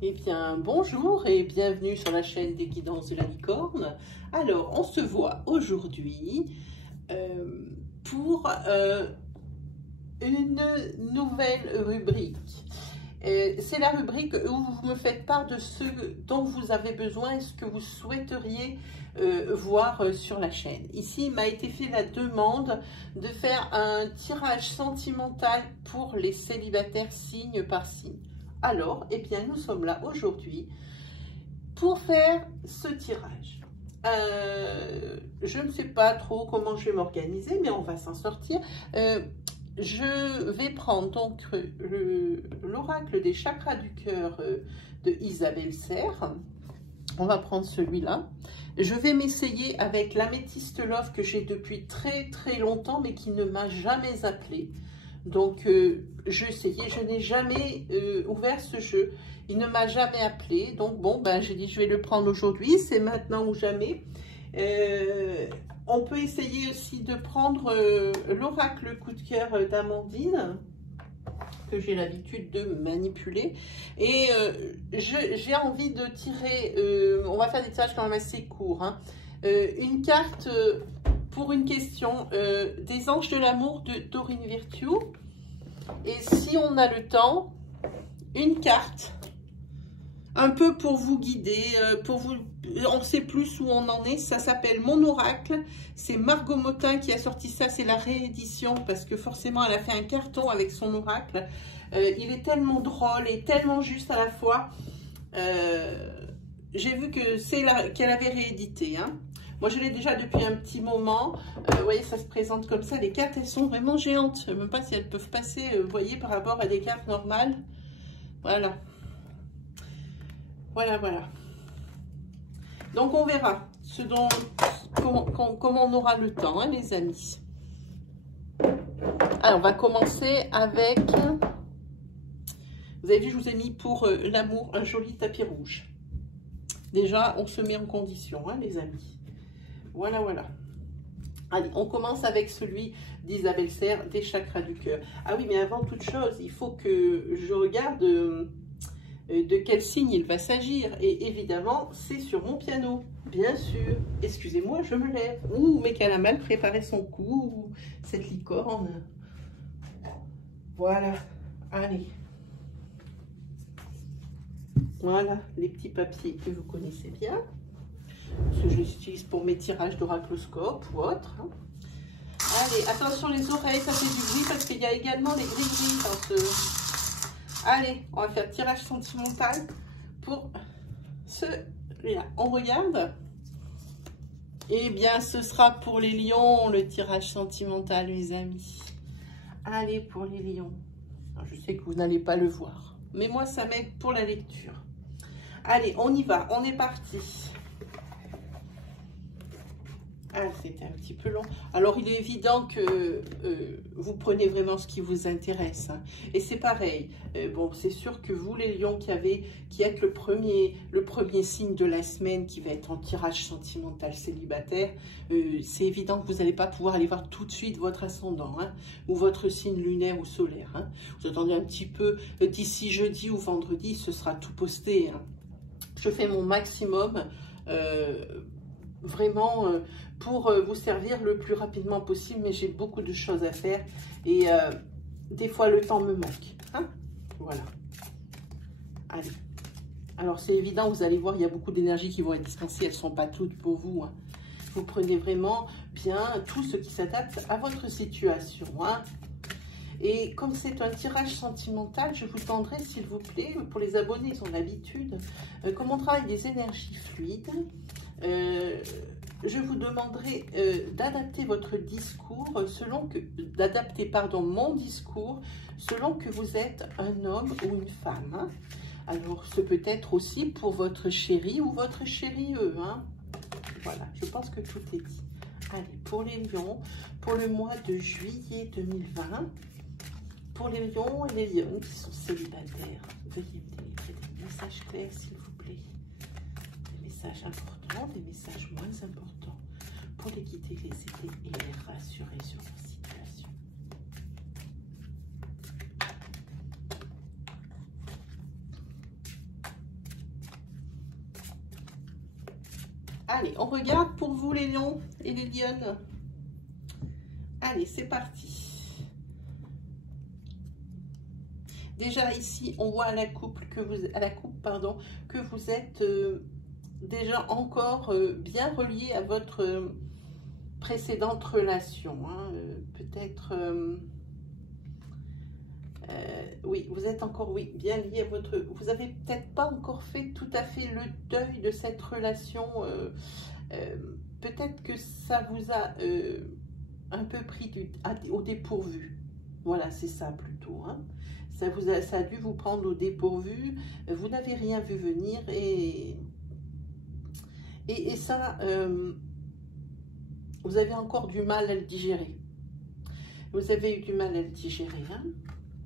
Eh bien, bonjour et bienvenue sur la chaîne des guidances de la licorne. Alors, on se voit aujourd'hui pour une nouvelle rubrique. C'est la rubrique où vous me faites part de ce dont vous avez besoin et ce que vous souhaiteriez voir sur la chaîne. Ici, il m'a été fait la demande de faire un tirage sentimental pour les célibataires signe par signe. Alors, eh bien, nous sommes là aujourd'hui pour faire ce tirage. Je ne sais pas trop comment je vais m'organiser, mais on va s'en sortir. Je vais prendre donc l'oracle des chakras du cœur de Isabelle Serre. On va prendre celui-là. Je vais m'essayer avec l'améthyste love que j'ai depuis très longtemps, mais qui ne m'a jamais appelé. Donc, j'ai essayé, je n'ai jamais ouvert ce jeu. Il ne m'a jamais appelé. Donc, bon, ben, j'ai dit, je vais le prendre aujourd'hui. C'est maintenant ou jamais. On peut essayer aussi de prendre l'oracle coup de cœur d'Amandine, que j'ai l'habitude de manipuler. Et j'ai envie de tirer, on va faire des tirages quand même assez courts, hein. Une carte pour une question des anges de l'amour de Dorine Virtue. Et si on a le temps, une carte un peu pour vous guider, pour vous, on sait plus où on en est. Ça s'appelle Mon Oracle. C'est Margot Motin qui a sorti ça. C'est la réédition parce que forcément elle a fait un carton avec son oracle. Il est tellement drôle et tellement juste à la fois. J'ai vu que c'est qu'elle avait réédité, hein. Moi, je l'ai déjà depuis un petit moment. Vous voyez, ça se présente comme ça. Les cartes, elles sont vraiment géantes. Je ne sais même pas si elles peuvent passer, vous voyez, par rapport à des cartes normales. Voilà. Voilà. Donc, on verra comment on aura le temps, hein, les amis. Alors, on va commencer avec... Vous avez vu, je vous ai mis pour l'amour un joli tapis rouge. Déjà, on se met en condition, hein, les amis. Voilà. Allez, on commence avec celui d'Isabelle Serre, des chakras du cœur. Ah oui, mais avant toute chose, il faut que je regarde de quel signe il va s'agir. Et évidemment, c'est sur mon piano, bien sûr. Excusez-moi, je me lève. Ouh, mais qu'elle a mal préparé son coup, cette licorne. Voilà, allez. Voilà, les petits papiers que vous connaissez bien. Que je l'utilise pour mes tirages d'oracloscope ou autre. Hein. Allez, attention les oreilles, ça fait du bruit parce qu'il y a également les gris-gris dans ce... Allez, on va faire tirage sentimental pour celui-là. On regarde. Eh bien, ce sera pour les lions, le tirage sentimental, mes amis. Allez, pour les lions. Alors, je sais que vous n'allez pas le voir, mais moi, ça m'aide pour la lecture. Allez, on y va, on est parti. Ah, c'était un petit peu long. Alors, il est évident que vous prenez vraiment ce qui vous intéresse, hein. Et c'est pareil. Bon, c'est sûr que vous, les lions, qui êtes le premier signe de la semaine qui va être en tirage sentimental célibataire, c'est évident que vous n'allez pas pouvoir aller voir tout de suite votre ascendant, hein, ou votre signe lunaire ou solaire, hein. Vous attendez un petit peu d'ici jeudi ou vendredi, ce sera tout posté, hein. Je fais mon maximum vraiment pour vous servir le plus rapidement possible, mais j'ai beaucoup de choses à faire et des fois le temps me manque, hein. Voilà. Allez. Alors c'est évident, vous allez voir, il y a beaucoup d'énergie qui vont être dispensées, elles ne sont pas toutes pour vous, hein. Vous prenez vraiment bien tout ce qui s'adapte à votre situation, hein. Et comme c'est un tirage sentimental, je vous tendrai, s'il vous plaît, pour les abonnés, ils ont l'habitude, comme on travaille des énergies fluides, je vous demanderai d'adapter votre discours d'adapter mon discours selon que vous êtes un homme ou une femme, hein. Alors, ce peut être aussi pour votre chéri ou votre chérie, hein. Voilà, je pense que tout est dit. Allez, pour les lions, pour le mois de juillet 2020, pour les lions et les lionnes qui sont célibataires, veuillez me délivrer des messages clairs, s'il vous plaît. Des messages importants, des messages moins importants, pour les guider, les aider et les rassurer sur leur situation. Allez, on regarde pour vous les lions et les lionnes. Allez, c'est parti. Déjà ici, on voit à la coupe que vous êtes déjà encore bien relié à votre précédente relation. Hein. Peut-être, oui, vous êtes encore, oui, bien lié à votre... Vous avez peut-être pas encore fait tout à fait le deuil de cette relation. Peut-être que ça vous a un peu pris au dépourvu. Voilà, c'est ça plutôt. Hein. Ça a dû vous prendre au dépourvu. Vous n'avez rien vu venir et ça, vous avez encore du mal à le digérer. Vous avez eu du mal à le digérer. Hein.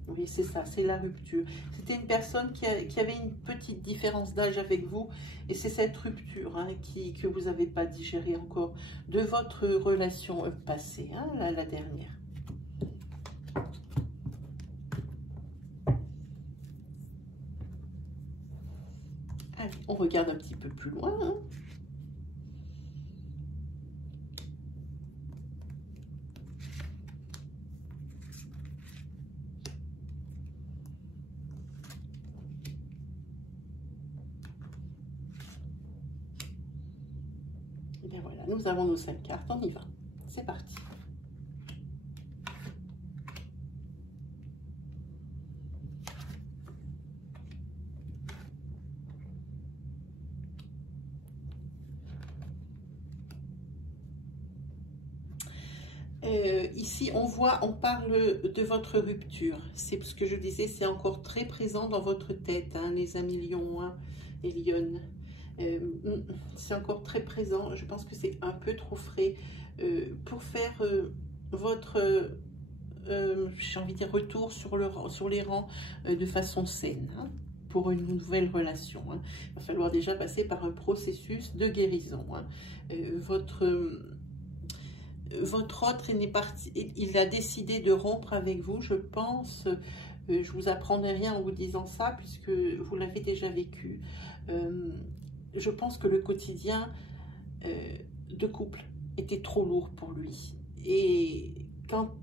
Oui, c'est ça, c'est la rupture. C'était une personne qui avait une petite différence d'âge avec vous et c'est cette rupture hein, que vous n'avez pas digérée encore de votre relation passée, hein, la dernière. Allez, on regarde un petit peu plus loin. Hein. Et bien voilà, nous avons nos 5 cartes, on y va. C'est parti. Ici, on parle de votre rupture. C'est ce que je disais, c'est encore très présent dans votre tête, hein, les amis lions hein, et lionnes. C'est encore très présent. Je pense que c'est un peu trop frais pour faire votre, j'ai envie de dire, retour sur les rangs de façon saine. Hein, pour une nouvelle relation. Hein. Il va falloir déjà passer par un processus de guérison. Hein. Votre autre, il a décidé de rompre avec vous, je pense. Je vous apprendrai rien en vous disant ça, puisque vous l'avez déjà vécu. Je pense que le quotidien de couple était trop lourd pour lui. Et quand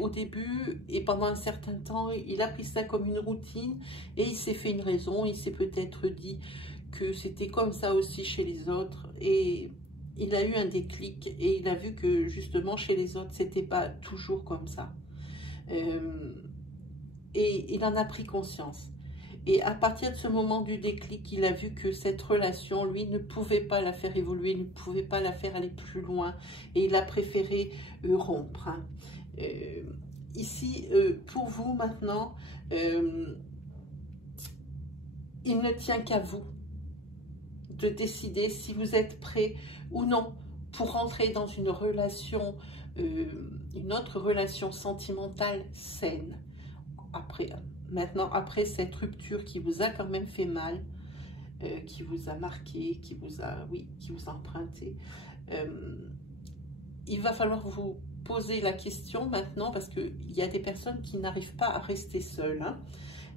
au début et pendant un certain temps, il a pris ça comme une routine et il s'est fait une raison. Il s'est peut-être dit que c'était comme ça aussi chez les autres. Et il a eu un déclic et il a vu que justement chez les autres, c'était pas toujours comme ça. Et il en a pris conscience. Et à partir de ce moment du déclic, il a vu que cette relation, lui, ne pouvait pas la faire évoluer, ne pouvait pas la faire aller plus loin. Et il a préféré rompre. Hein. Ici, pour vous maintenant, il ne tient qu'à vous de décider si vous êtes prêt ou non pour rentrer dans une relation, une autre relation sentimentale saine. Maintenant, après cette rupture qui vous a quand même fait mal, qui vous a marqué, qui vous a emprunté, il va falloir vous poser la question maintenant parce qu'il y a des personnes qui n'arrivent pas à rester seules. Hein,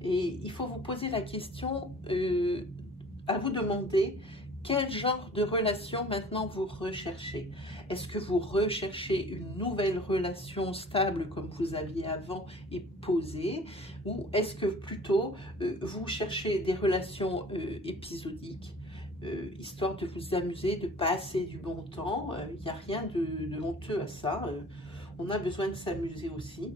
et il faut vous poser la question, à vous demander quel genre de relation maintenant vous recherchez. Est-ce que vous recherchez une nouvelle relation stable comme vous aviez avant et posée, ou est-ce que plutôt vous cherchez des relations épisodiques, histoire de vous amuser, de passer du bon temps? Il n'y a rien de honteux à ça. On a besoin de s'amuser aussi,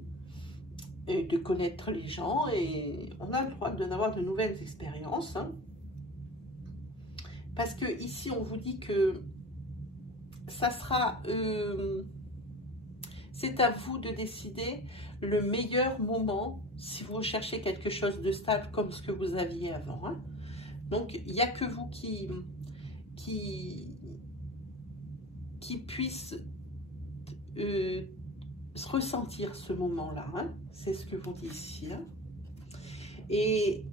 de connaître les gens, et on a le droit d'avoir de nouvelles expériences. Hein. Parce que ici, on vous dit que ça sera, c'est à vous de décider le meilleur moment si vous recherchez quelque chose de stable comme ce que vous aviez avant. Hein. Donc, il n'y a que vous qui puisse ressentir ce moment-là. Hein. C'est ce que vous dit ici. Hein. Et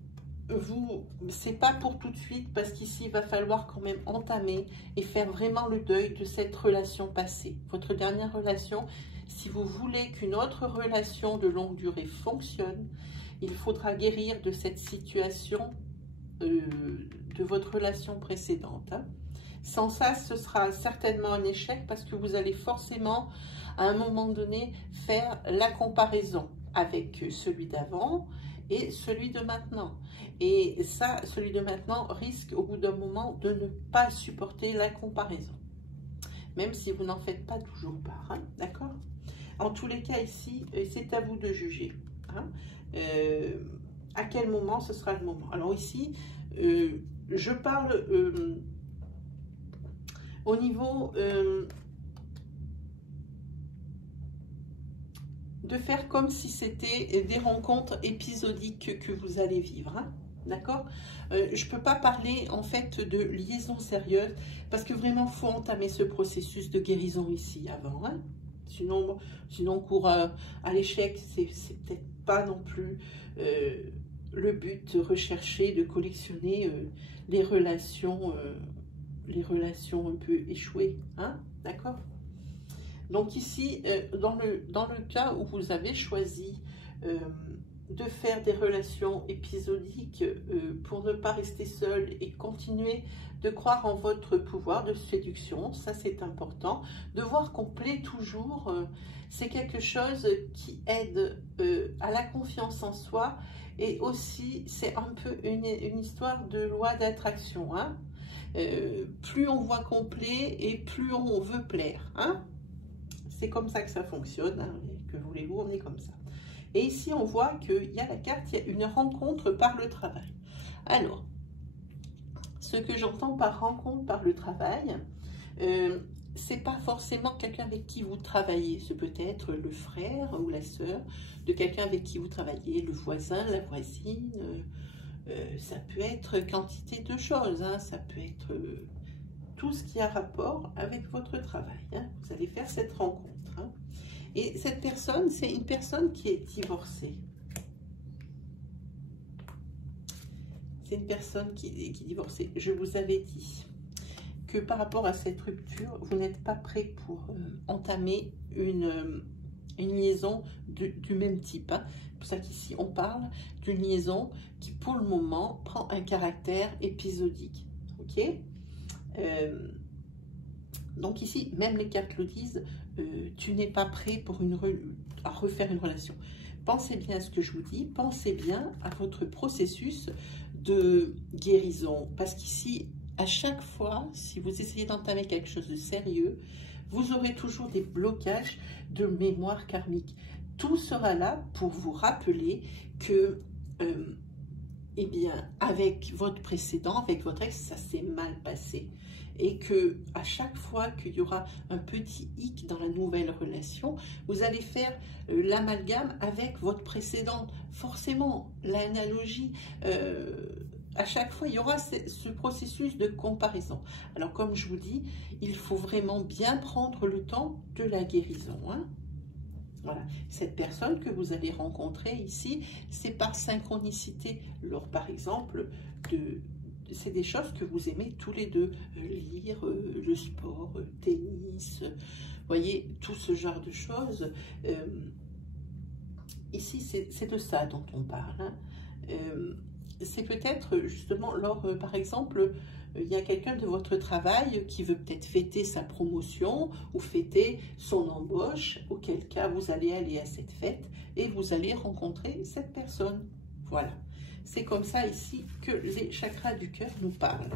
vous, c'est pas pour tout de suite, parce qu'ici il va falloir quand même entamer et faire vraiment le deuil de cette relation passée, votre dernière relation. Si vous voulez qu'une autre relation de longue durée fonctionne, il faudra guérir de cette situation de votre relation précédente. Hein. Sans ça, ce sera certainement un échec parce que vous allez forcément, à un moment donné, faire la comparaison avec celui d'avant et celui de maintenant. Et ça, celui de maintenant risque au bout d'un moment de ne pas supporter la comparaison. Même si vous n'en faites pas toujours part, hein, d'accord? En tous les cas ici, c'est à vous de juger. Hein, à quel moment ce sera le moment. Alors ici, je parle au niveau de faire comme si c'était des rencontres épisodiques que vous allez vivre. Hein, d'accord? Je ne peux pas parler en fait de liaison sérieuse parce que vraiment, il faut entamer ce processus de guérison ici avant. Hein. Sinon, on court à l'échec, c'est peut-être pas non plus le but recherché de collectionner les relations un peu échouées. Hein, d'accord? Donc ici, dans le cas où vous avez choisi de faire des relations épisodiques pour ne pas rester seul et continuer de croire en votre pouvoir de séduction, ça c'est important. De voir qu'on plaît toujours, c'est quelque chose qui aide à la confiance en soi et aussi c'est un peu une histoire de loi d'attraction. Hein. Plus on voit qu'on plaît et plus on veut plaire. Hein. C'est comme ça que ça fonctionne, hein, que voulez-vous, on est comme ça. Et ici, on voit qu'il y a la carte, il y a une rencontre par le travail. Alors, ce que j'entends par rencontre par le travail, c'est pas forcément quelqu'un avec qui vous travaillez. Ce peut être le frère ou la sœur de quelqu'un avec qui vous travaillez, le voisin, la voisine. Ça peut être quantité de choses, hein, ça peut être... tout ce qui a rapport avec votre travail. Hein. Vous allez faire cette rencontre. Hein. Et cette personne, c'est une personne qui est divorcée. C'est une personne qui est divorcée. Je vous avais dit que par rapport à cette rupture, vous n'êtes pas prêt pour entamer une liaison du même type. Hein. C'est pour ça qu'ici, on parle d'une liaison qui, pour le moment, prend un caractère épisodique. Ok ? Donc ici, même les cartes le disent, tu n'es pas prêt pour à refaire une relation. Pensez bien à ce que je vous dis, pensez bien à votre processus de guérison. Parce qu'ici, à chaque fois, si vous essayez d'entamer quelque chose de sérieux, vous aurez toujours des blocages de mémoire karmique. Tout sera là pour vous rappeler que... eh bien, avec votre précédent, avec votre ex, ça s'est mal passé. Et que à chaque fois qu'il y aura un petit hic dans la nouvelle relation, vous allez faire l'amalgame avec votre précédent. Forcément, l'analogie, à chaque fois, il y aura ce processus de comparaison. Alors, comme je vous dis, il faut vraiment bien prendre le temps de la guérison. Hein. Voilà, cette personne que vous allez rencontrer ici, c'est par synchronicité. Lors, par exemple, c'est des choses que vous aimez tous les deux, lire, le sport, tennis, voyez, tout ce genre de choses. Ici, c'est de ça dont on parle. Hein. C'est peut-être justement lors, par exemple, il y a quelqu'un de votre travail qui veut peut-être fêter sa promotion ou fêter son embauche, auquel cas vous allez aller à cette fête et vous allez rencontrer cette personne. Voilà. C'est comme ça ici que les chakras du cœur nous parlent.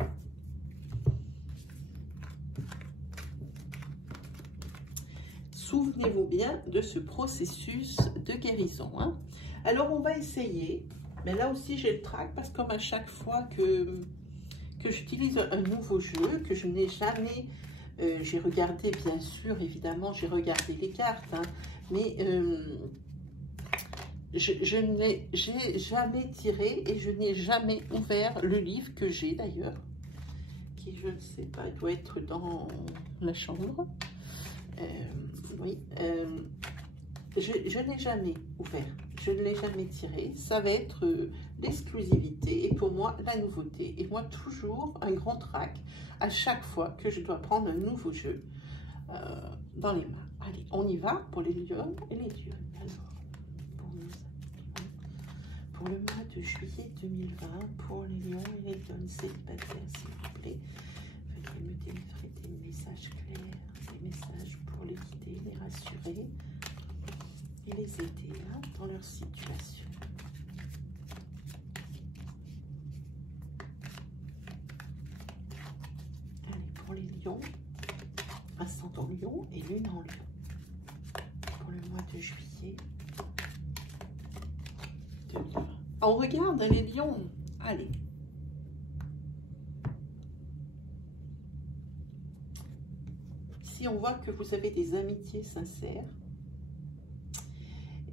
Souvenez-vous bien de ce processus de guérison. Hein. Alors, on va essayer, mais là aussi j'ai le trac parce que comme à chaque fois que j'utilise un nouveau jeu, que je n'ai jamais... j'ai regardé, bien sûr, évidemment, j'ai regardé les cartes, hein, mais... je n'ai jamais tiré et je n'ai jamais ouvert le livre que j'ai d'ailleurs, qui, je ne sais pas, doit être dans la chambre. Oui, je n'ai jamais ouvert, je ne l'ai jamais tiré. Ça va être l'exclusivité et pour moi la nouveauté. Et moi toujours un grand trac à chaque fois que je dois prendre un nouveau jeu dans les mains. Allez, on y va pour les lions et les lionnes. Alors, pour le mois de juillet 2020, pour les lions et les lionnes célibataires, s'il vous plaît, veuillez et me délivrer des messages clairs, des messages pour les guider, les rassurer et les aider hein, dans leur situation. Allez, pour les lions, ascendant lion et lune en lion, pour le mois de juillet 2020. On regarde les lions, allez. Ici, on voit que vous avez des amitiés sincères.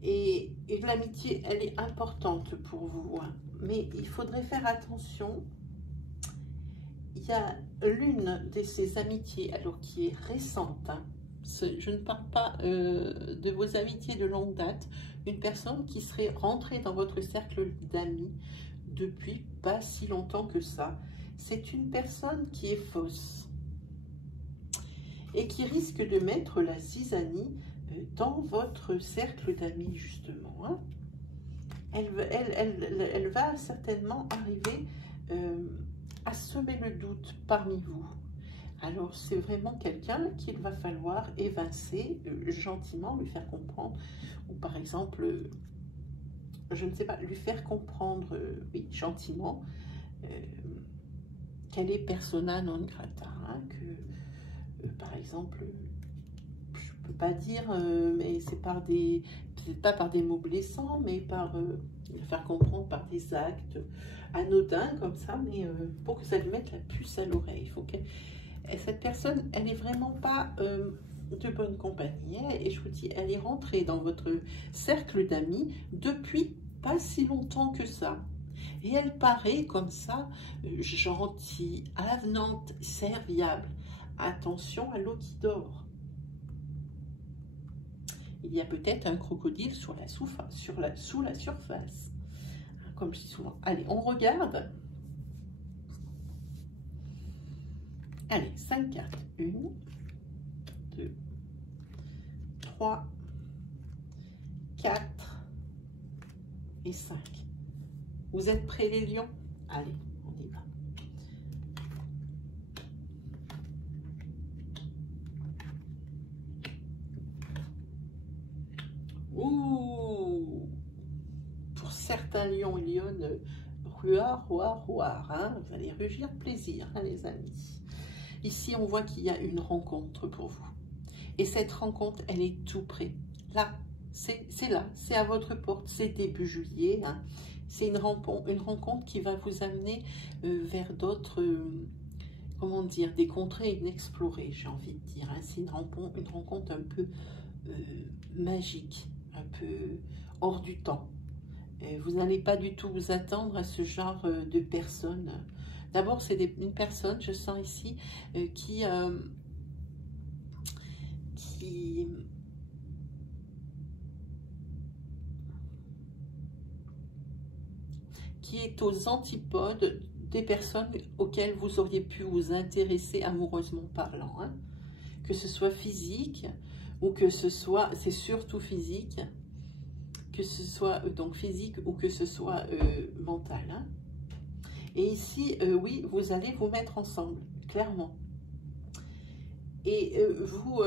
Et l'amitié, elle est importante pour vous. Hein. Mais il faudrait faire attention. Il y a l'une de ces amitiés, alors qui est récente. Hein. Je ne parle pas de vos amitiés de longue date. Une personne qui serait rentrée dans votre cercle d'amis depuis pas si longtemps que ça. C'est une personne qui est fausse. Et qui risque de mettre la zizanie dans votre cercle d'amis, justement. Hein. Elle va certainement arriver à semer le doute parmi vous. Alors, c'est vraiment quelqu'un qu'il va falloir évincer gentiment, lui faire comprendre. Ou par exemple, je ne sais pas, lui faire comprendre, oui, gentiment, qu'elle est persona non grata, hein, que, par exemple, je peux pas dire, mais c'est par des, peut-être pas par des mots blessants, mais par faire comprendre par des actes anodins comme ça, mais pour que ça lui mette la puce à l'oreille. Il faut que cette personne, elle n'est vraiment pas de bonne compagnie. Et je vous dis, elle est rentrée dans votre cercle d'amis depuis pas si longtemps que ça. Et elle paraît comme ça, gentille, avenante, serviable. Attention à l'eau qui dort. Il y a peut-être un crocodile sous la surface. Comme je dis souvent. Allez, on regarde. Allez, 5 cartes. 1, 2, 3, 4 et 5. Vous êtes prêts les lions? Allez, on y va. Ouh! Pour certains lions et lionnes, ruard, hein, vous allez rugir de plaisir, hein, les amis. Ici, on voit qu'il y a une rencontre pour vous. Et cette rencontre, elle est tout près. Là, c'est là, c'est à votre porte, c'est début juillet. Hein. C'est une rencontre qui va vous amener vers d'autres, comment dire, des contrées inexplorées, j'ai envie de dire. Hein. C'est une rencontre un peu magique, un peu hors du temps. Vous n'allez pas du tout vous attendre à ce genre de personnes. D'abord, c'est une personne, je sens ici, qui est aux antipodes des personnes auxquelles vous auriez pu vous intéresser amoureusement parlant. Hein. Que ce soit physique, ou que ce soit, c'est surtout physique, que ce soit donc physique ou que ce soit mental. Hein. Et ici, oui, vous allez vous mettre ensemble, clairement. Et vous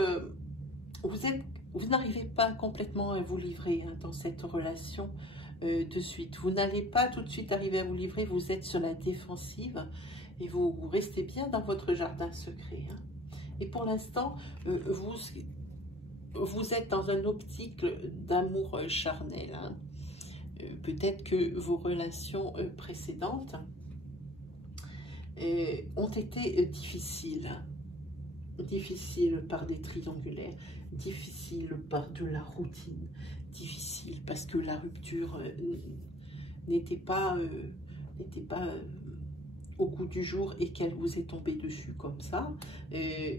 n'arrivez pas complètement à vous livrer hein, dans cette relation de suite. Vous n'allez pas tout de suite arriver à vous livrer, vous êtes sur la défensive et vous restez bien dans votre jardin secret. Hein. Et pour l'instant, vous êtes dans une optique d'amour charnel. Hein. Peut-être que vos relations précédentes ont été difficiles. Difficiles par des triangulaires, difficiles par de la routine, difficiles parce que la rupture n'était pas au goût du jour et qu'elle vous est tombée dessus comme ça.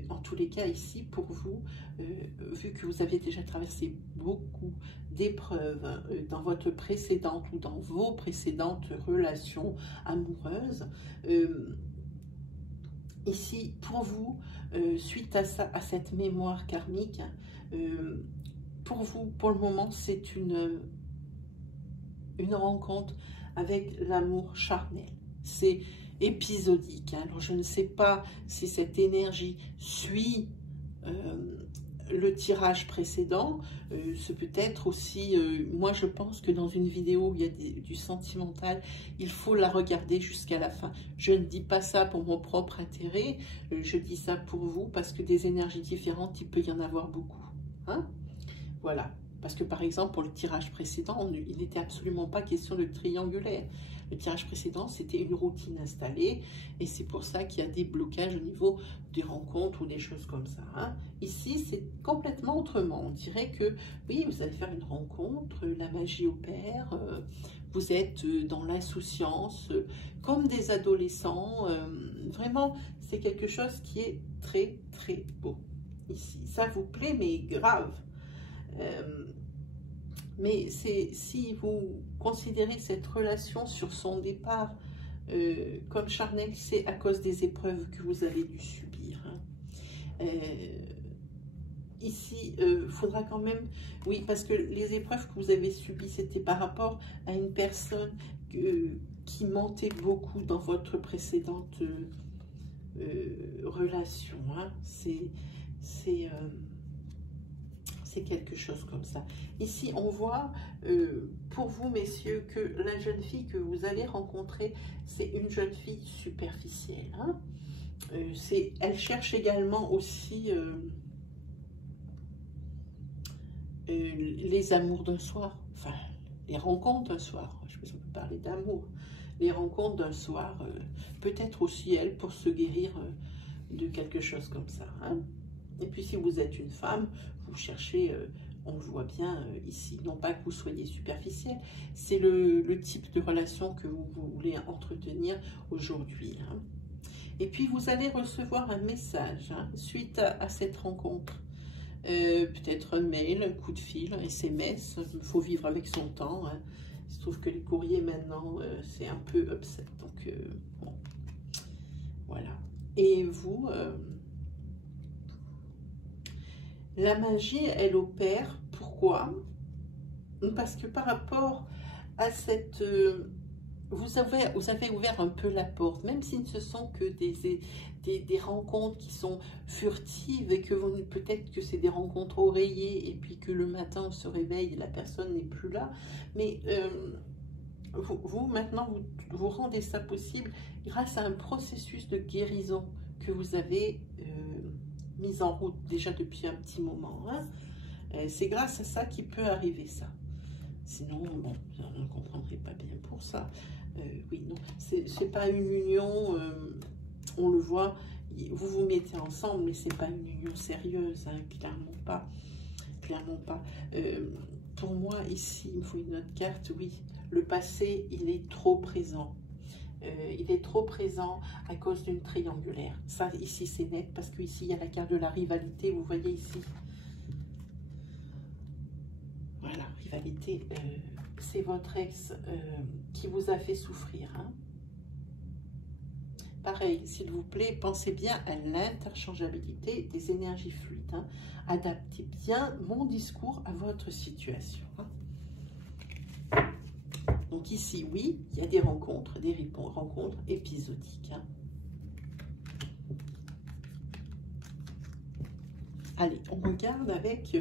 En tous les cas, ici, pour vous, vu que vous avez déjà traversé beaucoup d'épreuves dans votre précédente ou dans vos précédentes relations amoureuses, ici, pour vous, suite à ça, à cette mémoire karmique, pour vous, pour le moment, c'est une rencontre avec l'amour charnel. C'est épisodique. Hein. Alors, je ne sais pas si cette énergie suit le tirage précédent. Ce peut être aussi, moi je pense que dans une vidéo où il y a du sentimental, il faut la regarder jusqu'à la fin. Je ne dis pas ça pour mon propre intérêt, je dis ça pour vous parce que des énergies différentes, il peut y en avoir beaucoup. Hein? Voilà. Parce que par exemple, pour le tirage précédent, il n'était absolument pas question de triangulaire. Le tirage précédent, c'était une routine installée et c'est pour ça qu'il y a des blocages au niveau des rencontres ou des choses comme ça. Hein. Ici, c'est complètement autrement. On dirait que, oui, vous allez faire une rencontre, la magie opère, vous êtes dans l'insouciance, comme des adolescents. Vraiment, c'est quelque chose qui est très, très beau. Ici, ça vous plaît, mais grave. Mais si vous considérez cette relation sur son départ comme charnel, c'est à cause des épreuves que vous avez dû subir. Hein. Ici, il faudra quand même, oui, parce que les épreuves que vous avez subies, c'était par rapport à une personne qui mentait beaucoup dans votre précédente relation. Hein. C'est quelque chose comme ça. Ici, on voit, pour vous, messieurs, que la jeune fille que vous allez rencontrer, c'est une jeune fille superficielle. Hein. Elle cherche également aussi les amours d'un soir, enfin, les rencontres d'un soir. Je ne sais pas si on peut parler d'amour. Les rencontres d'un soir, peut-être aussi elle, pour se guérir de quelque chose comme ça. Hein. Et puis, si vous êtes une femme, vous cherchez, on le voit bien ici, non pas que vous soyez superficiel, c'est le type de relation que vous voulez entretenir aujourd'hui. Hein. Et puis, vous allez recevoir un message hein, suite à cette rencontre. Peut-être un mail, un coup de fil, un SMS, il faut vivre avec son temps. Hein. Il se trouve que les courriers maintenant, c'est un peu upset. Donc, bon, voilà. Et vous... la magie, elle opère. Pourquoi? Parce que par rapport à cette... vous avez ouvert un peu la porte, même si ce ne sont que des rencontres qui sont furtives et que peut-être que c'est des rencontres oreillées et puis que le matin on se réveille et la personne n'est plus là. Mais vous maintenant, vous rendez ça possible grâce à un processus de guérison que vous avez mise en route déjà depuis un petit moment. Hein. C'est grâce à ça qu'il peut arriver ça. Sinon, bon, on ne comprendrait pas bien pour ça. Oui, non, c'est pas une union, on le voit, vous vous mettez ensemble, mais c'est pas une union sérieuse, hein, clairement pas. Clairement pas. Pour moi, ici, il me faut une autre carte, oui. Le passé, il est trop présent. Il est trop présent à cause d'une triangulaire. Ça, ici, c'est net, parce qu'ici, il y a la carte de la rivalité, vous voyez ici. Voilà, rivalité, c'est votre ex qui vous a fait souffrir. Hein. Pareil, s'il vous plaît, pensez bien à l'interchangeabilité des énergies fluides. Hein. Adaptez bien mon discours à votre situation. Hein. Donc ici, oui, il y a des rencontres épisodiques. Hein. Allez, on regarde avec...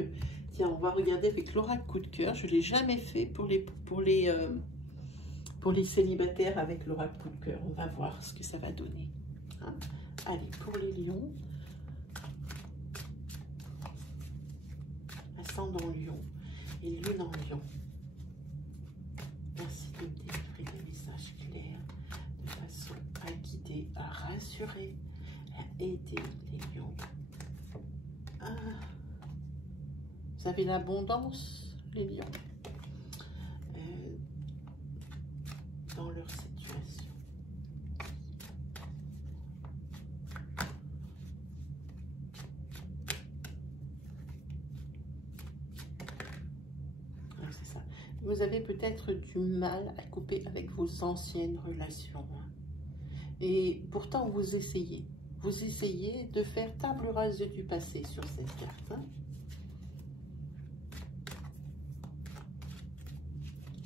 tiens, on va regarder avec l'oracle coup de cœur. Je ne l'ai jamais fait pour les célibataires avec l'oracle coup de cœur. On va voir ce que ça va donner. Hein. Allez, pour les lions. Ascendant lion et lune en lion. Merci de me délivrer des messages clairs de façon à guider, à rassurer, à aider les lions. Ah. Vous avez l'abondance, les lions, dans leur situation. C'est ça. Vous avez peut-être du mal à couper avec vos anciennes relations. Et pourtant, vous essayez. Vous essayez de faire table rase du passé sur cette carte. Hein.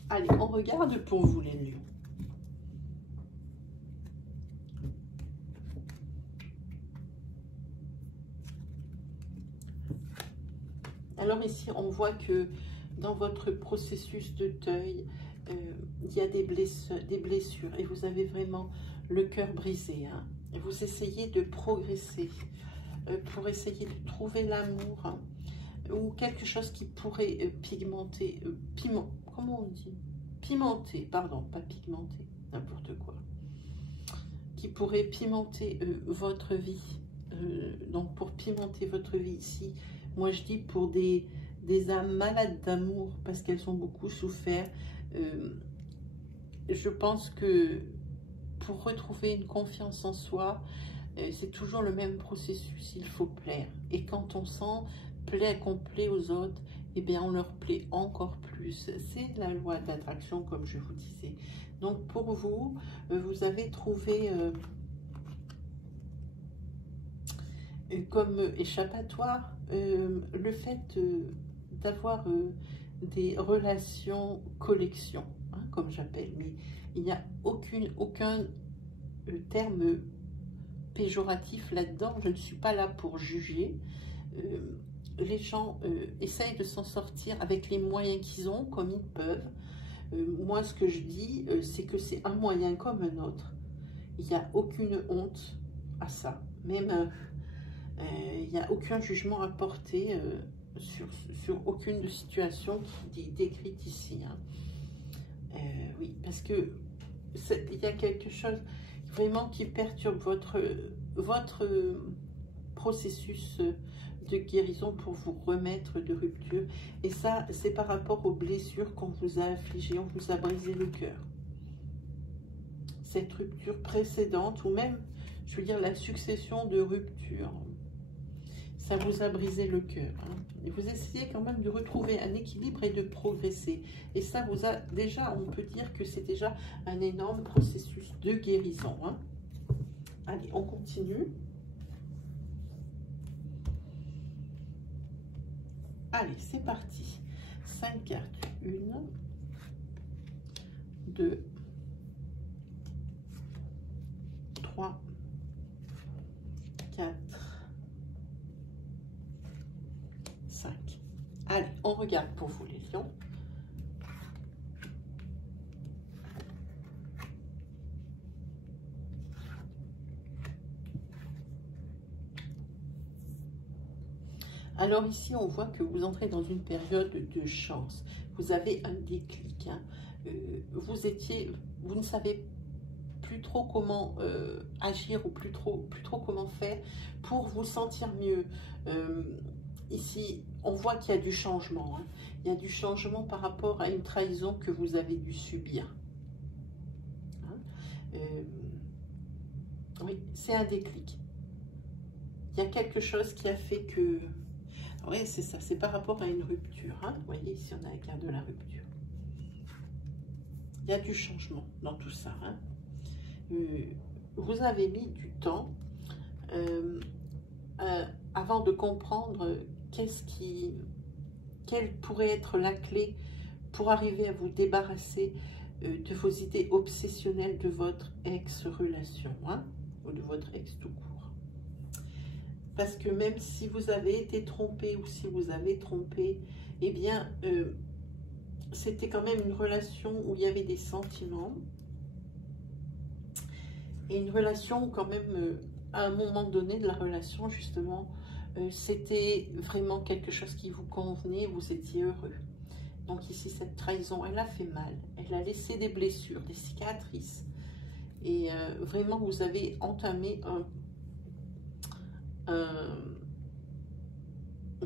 Allez, on regarde pour vous les lions. Alors ici, on voit que dans votre processus de deuil, il y a des blessures et vous avez vraiment le cœur brisé. Hein. Vous essayez de progresser pour essayer de trouver l'amour, hein, ou quelque chose qui pourrait pigmenter, comment on dit? Pimenter, pardon, pas pigmenter, n'importe quoi. Qui pourrait pimenter votre vie. Donc pour pimenter votre vie ici, moi je dis pour des âmes malades d'amour, parce qu'elles ont beaucoup souffert. Je pense que pour retrouver une confiance en soi, c'est toujours le même processus, il faut plaire. Et quand on sent qu'on plaît aux autres, eh bien on leur plaît encore plus. C'est la loi d'attraction, comme je vous disais. Donc pour vous, vous avez trouvé comme échappatoire le fait d'avoir des relations collection, hein, comme j'appelle, mais il n'y a aucun terme péjoratif là-dedans. Je ne suis pas là pour juger. Les gens essayent de s'en sortir avec les moyens qu'ils ont, comme ils peuvent. Moi, ce que je dis, c'est que c'est un moyen comme un autre. Il n'y a aucune honte à ça. Même, il n'y a aucun jugement à porter sur aucune de situations qui est décrite ici. Hein. Oui, parce que il y a quelque chose vraiment qui perturbe votre processus de guérison pour vous remettre de rupture. Et ça, c'est par rapport aux blessures qu'on vous a infligées, on vous a brisé le cœur. Cette rupture précédente, ou même, je veux dire, la succession de ruptures, ça vous a brisé le cœur. Hein. Et vous essayez quand même de retrouver un équilibre et de progresser. Et ça vous a déjà, on peut dire que c'est déjà un énorme processus de guérison. Hein. Allez, on continue. Allez, c'est parti. 5 cartes. 1, 2, 3, 4, 5. Allez, on regarde pour vous les lions. Alors ici, on voit que vous entrez dans une période de chance. Vous avez un déclic. Hein. Vous ne savez plus trop comment agir ou plus trop comment faire pour vous sentir mieux. Ici, on voit qu'il y a du changement. Hein. Il y a du changement par rapport à une trahison que vous avez dû subir. Hein. Oui, c'est un déclic. Il y a quelque chose qui a fait que... Oui, c'est ça, c'est par rapport à une rupture. Hein. Vous voyez, ici, on a la carte de la rupture. Il y a du changement dans tout ça. Hein. Vous avez mis du temps avant de comprendre quelle pourrait être la clé pour arriver à vous débarrasser de vos idées obsessionnelles de votre ex-relation, hein, ou de votre ex tout court. Parce que même si vous avez été trompé ou si vous avez trompé, eh bien, c'était quand même une relation où il y avait des sentiments. Et une relation où quand même, à un moment donné de la relation, justement, c'était vraiment quelque chose qui vous convenait, vous étiez heureux. Donc ici, cette trahison, elle a fait mal. Elle a laissé des blessures, des cicatrices. Et vraiment, vous avez entamé un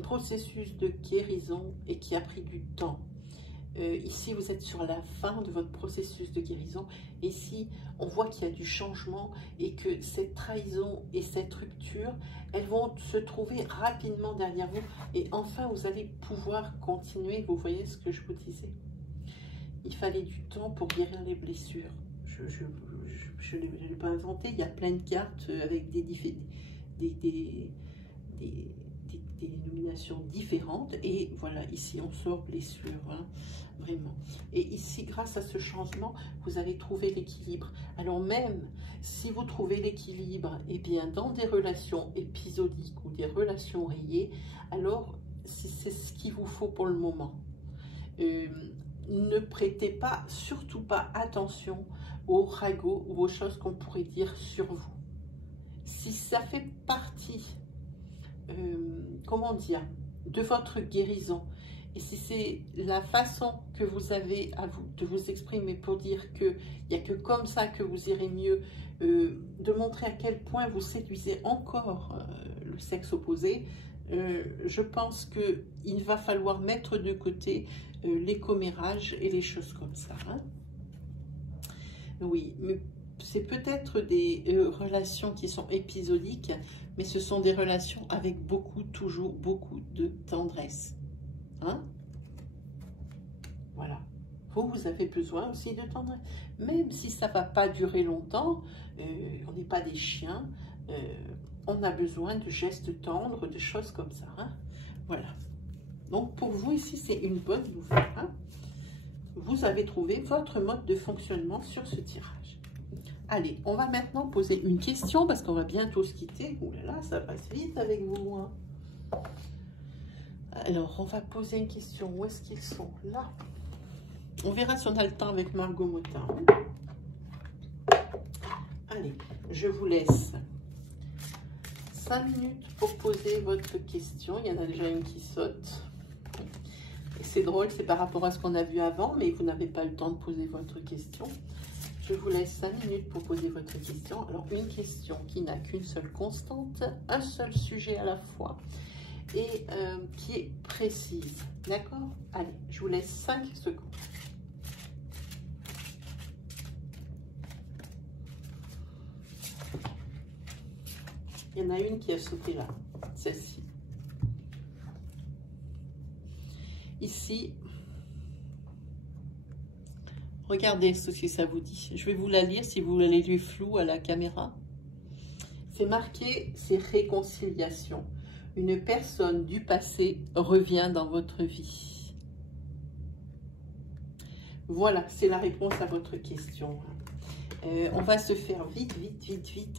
processus de guérison et qui a pris du temps. Ici, vous êtes sur la fin de votre processus de guérison. Ici, on voit qu'il y a du changement et que cette trahison et cette rupture, elles vont se trouver rapidement derrière vous. Et enfin, vous allez pouvoir continuer. Vous voyez ce que je vous disais. Il fallait du temps pour guérir les blessures. Je ne l'ai pas inventé. Il y a plein de cartes avec des dénominations différentes, et voilà, ici on sort blessure, hein, vraiment. Et ici, grâce à ce changement, vous allez trouver l'équilibre. Alors même si vous trouvez l'équilibre, et bien dans des relations épisodiques ou des relations rayées, alors si c'est ce qu'il vous faut pour le moment. Ne prêtez pas, surtout pas attention aux ragots ou aux choses qu'on pourrait dire sur vous. Si ça fait partie, comment dire, de votre guérison, et si c'est la façon que vous avez à vous de vous exprimer pour dire qu'il n'y a que comme ça que vous irez mieux, de montrer à quel point vous séduisez encore le sexe opposé, je pense qu'il va falloir mettre de côté les commérages et les choses comme ça. Hein. Oui, mais c'est peut-être des relations qui sont épisodiques, mais ce sont des relations avec toujours beaucoup de tendresse. Hein? Voilà. Vous avez besoin aussi de tendresse. Même si ça ne va pas durer longtemps, on n'est pas des chiens, on a besoin de gestes tendres, de choses comme ça. Hein? Voilà. Donc pour vous ici, c'est une bonne nouvelle. Hein? Vous avez trouvé votre mode de fonctionnement sur ce tirage. Allez, on va maintenant poser une question parce qu'on va bientôt se quitter. Ouh là là, ça passe vite avec vous. Hein? Alors, on va poser une question. Où est-ce qu'ils sont? Là. On verra si on a le temps avec Margot Motin. Allez, je vous laisse 5 minutes pour poser votre question. Il y en a déjà une qui saute. C'est drôle, c'est par rapport à ce qu'on a vu avant, mais vous n'avez pas le temps de poser votre question. Je vous laisse 5 minutes pour poser votre question. Alors, une question qui n'a qu'une seule constante, un seul sujet à la fois, et qui est précise. D'accord? Allez, je vous laisse 5 secondes. Il y en a une qui a sauté là, celle-ci. Ici, regardez ce que ça vous dit. Je vais vous la lire si vous l'avez lu flou à la caméra. C'est marqué, c'est réconciliation. Une personne du passé revient dans votre vie. Voilà, c'est la réponse à votre question. On va se faire vite,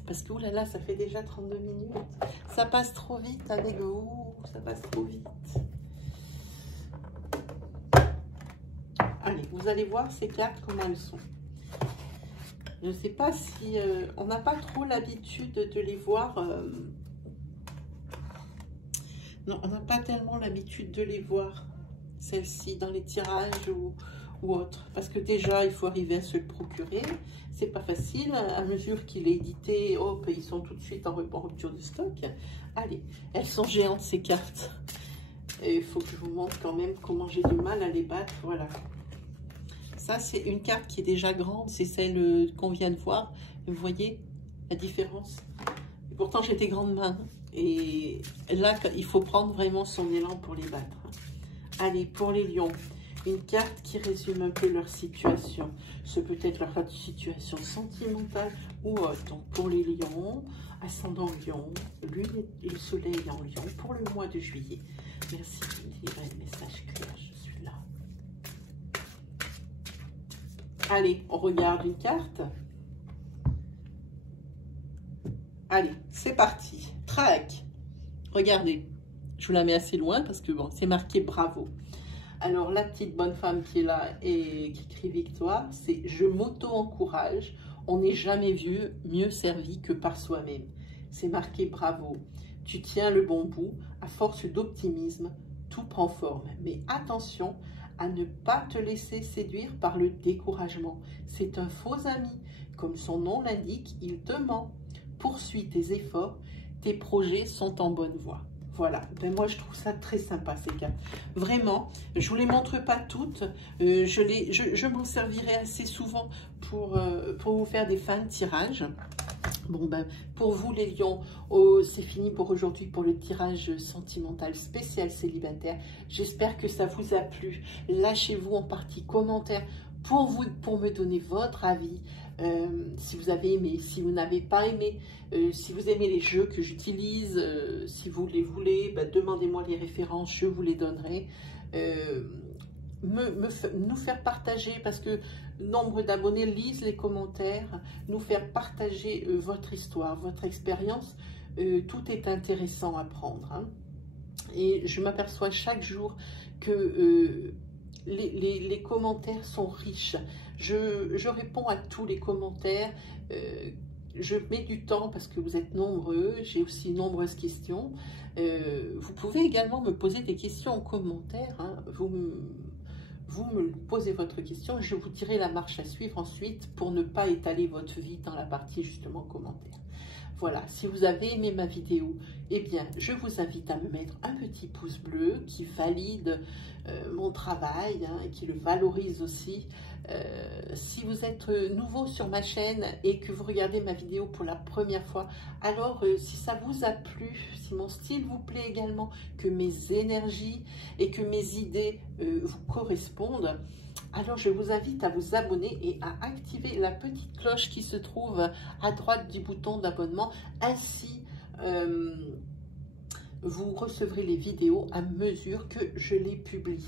parce que oulala, ça fait déjà 32 minutes. Ça passe trop vite avec vous, ça passe trop vite. Allez, vous allez voir ces cartes, comment elles sont. Je ne sais pas si... on n'a pas trop l'habitude de les voir... non, on n'a pas tellement l'habitude de les voir, celles-ci, dans les tirages ou autres. Parce que déjà, il faut arriver à se le procurer. C'est pas facile. À mesure qu'il est édité, hop, ils sont tout de suite en rupture de stock. Allez, elles sont géantes, ces cartes. Et il faut que je vous montre quand même comment j'ai du mal à les battre. Voilà. Ça, c'est une carte qui est déjà grande. C'est celle qu'on vient de voir. Vous voyez la différence? Et pourtant, j'ai des grandes mains. Et là, il faut prendre vraiment son élan pour les battre. Allez, pour les lions, une carte qui résume un peu leur situation. Ce peut être leur situation sentimentale ou autre. Donc, pour les lions, ascendant lion, lune et le soleil en lion pour le mois de juillet. Merci de me livrer le message clair, je suis là. Allez, on regarde une carte. Allez, c'est parti. Trac. Regardez, je vous la mets assez loin parce que bon, c'est marqué bravo. Alors, la petite bonne femme qui est là et qui crie victoire, c'est « Je m'auto-encourage, on n'est jamais mieux servi que par soi-même ». C'est marqué « Bravo, tu tiens le bon bout, à force d'optimisme, tout prend forme. Mais attention à ne pas te laisser séduire par le découragement. C'est un faux ami, comme son nom l'indique, il te ment. Poursuis tes efforts, tes projets sont en bonne voie. » Voilà, ben moi je trouve ça très sympa ces cartes. Vraiment, je ne vous les montre pas toutes, je m'en servirai assez souvent pour vous faire des fins de tirage. Bon ben, pour vous les lions, oh, c'est fini pour aujourd'hui pour le tirage sentimental spécial célibataire. J'espère que ça vous a plu. Lâchez-vous en partie commentaire pour me donner votre avis. Si vous avez aimé, si vous n'avez pas aimé, si vous aimez les jeux que j'utilise, si vous les voulez, ben, demandez-moi les références, je vous les donnerai. Nous faire partager, parce que nombre d'abonnés lisent les commentaires, nous faire partager votre histoire, votre expérience, tout est intéressant à prendre. Hein. Et je m'aperçois chaque jour que les commentaires sont riches. Je réponds à tous les commentaires. Je mets du temps parce que vous êtes nombreux. J'ai aussi nombreuses questions. Vous pouvez également me poser des questions en commentaire. Hein. Vous me posez votre question. Je vous dirai la marche à suivre ensuite pour ne pas étaler votre vie dans la partie justement commentaires. Voilà, si vous avez aimé ma vidéo, eh bien, je vous invite à me mettre un petit pouce bleu qui valide mon travail hein, et qui le valorise aussi. Si vous êtes nouveau sur ma chaîne et que vous regardez ma vidéo pour la première fois, alors si ça vous a plu, si mon style vous plaît également, que mes énergies et que mes idées vous correspondent, alors je vous invite à vous abonner et à activer la petite cloche qui se trouve à droite du bouton d'abonnement. Ainsi, vous recevrez les vidéos à mesure que je les publie.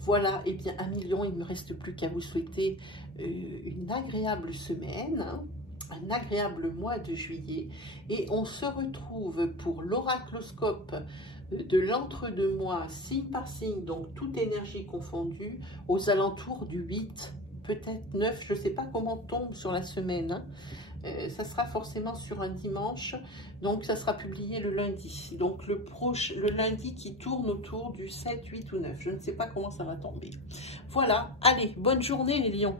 Voilà, et bien 1 million, il ne me reste plus qu'à vous souhaiter une agréable semaine, hein, un agréable mois de juillet. Et on se retrouve pour l'oracloscope de l'entre-deux-mois, signe par signe, donc toute énergie confondue, aux alentours du 8, peut-être 9, je ne sais pas comment tombe sur la semaine. Hein. Ça sera forcément sur un dimanche, donc ça sera publié le lundi. Donc le lundi qui tourne autour du 7, 8 ou 9. Je ne sais pas comment ça va tomber. Voilà, allez, bonne journée les lions.